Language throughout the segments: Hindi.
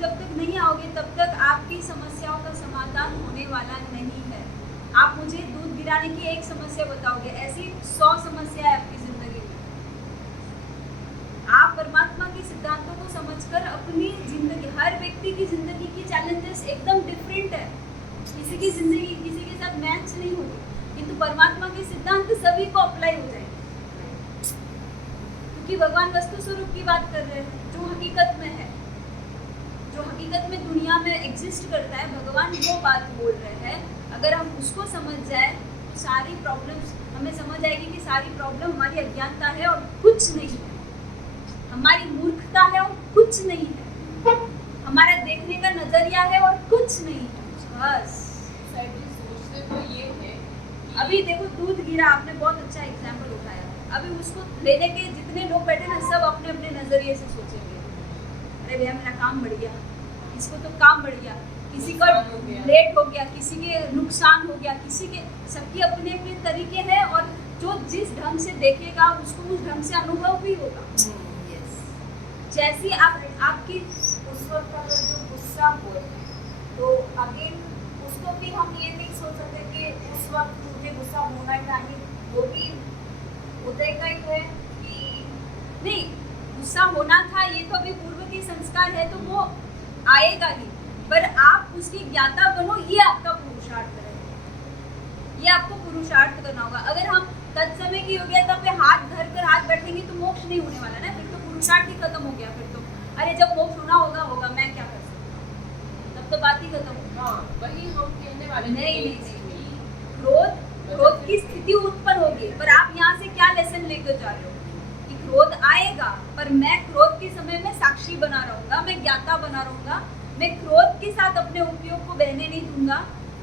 जब तक नहीं आओगे तब तक आपकी समस्याओं का समाधान होने वाला नहीं है। आप मुझे दूध गिराने की एक समस्या बताओगे, ऐसी 100 समस्या है आपकी जिंदगी में। आप परमात्मा के सिद्धांतों को समझकर अपनी जिंदगी, हर व्यक्ति की जिंदगी की चैलेंजेस एकदम डिफरेंट है। किसी की जिंदगी किसी के साथ मैच नहीं होगी, किंतु परमात्मा के सिद्धांत सभी को अप्लाई हो जाएंगे, क्योंकि भगवान वस्तु स्वरूप की बात कर रहे हैं, जो हकीकत में है, जो हकीकत में दुनिया में एग्जिस्ट करता है, भगवान वो बात बोल रहे हैं। अगर हम उसको समझ जाए तो सारी प्रॉब्लम्स हमें समझ आएगी कि सारी प्रॉब्लम हमारी अज्ञानता है और कुछ नहीं है, हमारी मूर्खता है और कुछ नहीं है, हमारा देखने का नजरिया है और कुछ नहीं है। बस सोचते तो ये है, अभी देखो दूध गिरा, आपने बहुत अच्छा एग्जाम्पल उठाया। अभी उसको लेने के जितने लोग बैठे ना, सब अपने अपने नजरिए से सोचेंगे, अरे भैया मेरा काम बढ़ गया, इसको तो काम बढ़ गया, किसी का लेट हो गया, किसी के नुकसान हो गया, किसी के, सबके अपने अपने तरीके हैं, और जो जिस ढंग से देखेगा उसको उस ढंग से अनुभव भी होगा। जैसी आपकी उस वक्त का जो गुस्सा हो तो अगेन उसको भी हम ये नहीं सोच सकते कि उस वक्त मुझे गुस्सा होना ही चाहिए, वो भी उदय का ही है कि नहीं, गुस्सा होना था ये तो अभी पूर्व के संस्कार है, तो वो आएगा ही, पर आप उसकी ज्ञाता बनो, ये आपका पुरुषार्थ है, ये आपको पुरुषार्थ करना होगा। अगर हम तत्समय की योग्यता पे हाथ धर कर हाथ बैठेंगे तो मोक्ष नहीं होने वाला ना, फिर तो पुरुषार्थ ही खत्म हो गया। फिर तो अरे जब मोक्ष होना होगा मैं क्या कर सकता हूँ, तब तो बात ही खत्म होगी। हाँ, वही हम कहने वाले नहीं, क्रोध की स्थिति उत्पन्न होगी, पर आप यहाँ से क्या लेसन लेकर जा रहे हो कि क्रोध आएगा, पर मैं क्रोध के समय में साक्षी बना रहूंगा, मैं ज्ञाता बना रहूंगा, मैं क्रोध के साथ अपने उपयोग को बहने नहीं दूंगा,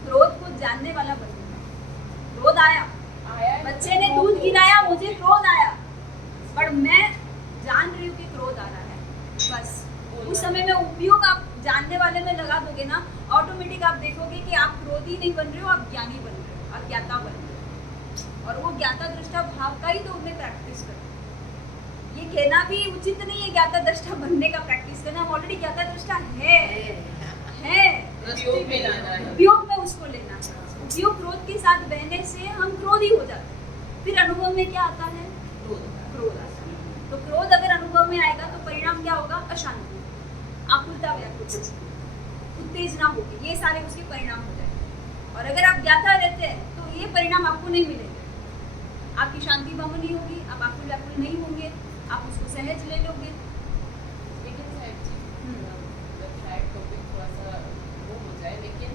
क्रोध को जानने वाला बनूंगा। क्रोध आया, बच्चे ने दूध गिराया, मुझे क्रोध आया, पर मैं जान रही हूँ कि क्रोध आ रहा है, बस उस समय में उपयोग आप जानने वाले में लगा दोगे ना, ऑटोमेटिक आप देखोगे कि आप क्रोधी नहीं बन रहे हो, आप ज्ञानी बन रहे हो, आप ज्ञाता बन रहे हो, और वो ज्ञाता दृष्टा भाव का ही तो हमने प्रैक्टिस करना। ये कहना भी उचित नहीं है ज्ञाता दृष्टा बनने का प्रैक्टिस करना, हम ऑलरेडी ज्ञाता दृष्टा है, उपयोग में उसको लेना। उपयोग क्रोध के साथ बहने से हम क्रोधी हो जाते हैं, फिर अनुभव में क्या आता है, क्रोध आता है। तो क्रोध अगर अनुभव में आएगा तो परिणाम क्या होगा, अशांति, आकुलता, व्याकुलता, उत्तेजना होगी, ये सारे उसके परिणाम हो जाएंगे। और अगर आप ज्ञाता रहते हैं तो ये परिणाम आपको नहीं मिलेंगे, आपकी शांति भंग नहीं होगी, आप आकुल व्याकुल नहीं होंगे, आप उसको सहज ले लोगे। लेकिन शायद टॉपिक थोड़ा सा वो हो जाए, लेकिन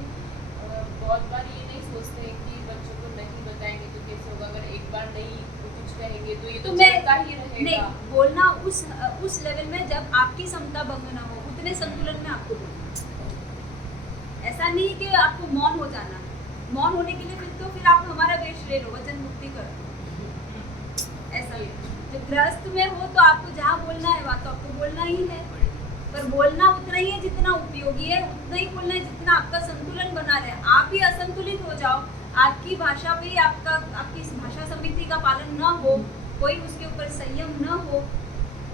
बहुत बार ये नहीं सोचते हैं कि बच्चों को नहीं बताएंगे तो कैसे होगा, अगर एक बार नहीं कुछ कहेंगे तो ये तो चलता ही रहेगा। नहीं, बोलना उस लेवल में जब आपकी क्षमता भंग ना हो, उतने संतुलन में आपको बोलना। ऐसा नहीं कि आपको मौन हो जाना, मौन होने के लिए फिर आप हमारा वेश ले लो, वचन मुक्ति करो, ऐसा ही। जब गृहस्थ में हो तो आपको जहाँ बोलना है वहाँ तो आपको बोलना ही है, पर बोलना उतना ही है जितना उपयोगी है, उतना ही बोलना है जितना आपका संतुलन बना रहे। आप ही असंतुलित हो जाओ, आपकी भाषा पे आपकी भाषा समिति का पालन न हो, कोई उसके ऊपर संयम न हो,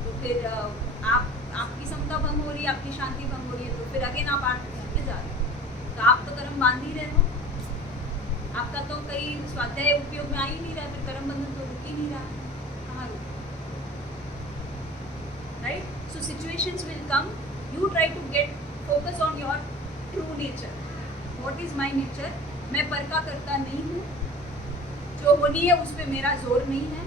तो फिर आपकी समता भंग हो रही है, आपकी शांति भंग हो रही है, तो फिर अगेन आप आठ करके जा रहे हो, तो आप तो कर्म बांध ही रहे हो, आपका तो कई स्वाध्याय उपयोग में आ ही नहीं रहा, फिर कर्म बंधन तो रुक ही नहीं रहा, कहाँ रुक, right? So situations will come, you try to get focus on your true nature. What is my nature? मैं पर का करता नहीं हूँ, जो होनी है उस पर मेरा जोर नहीं है,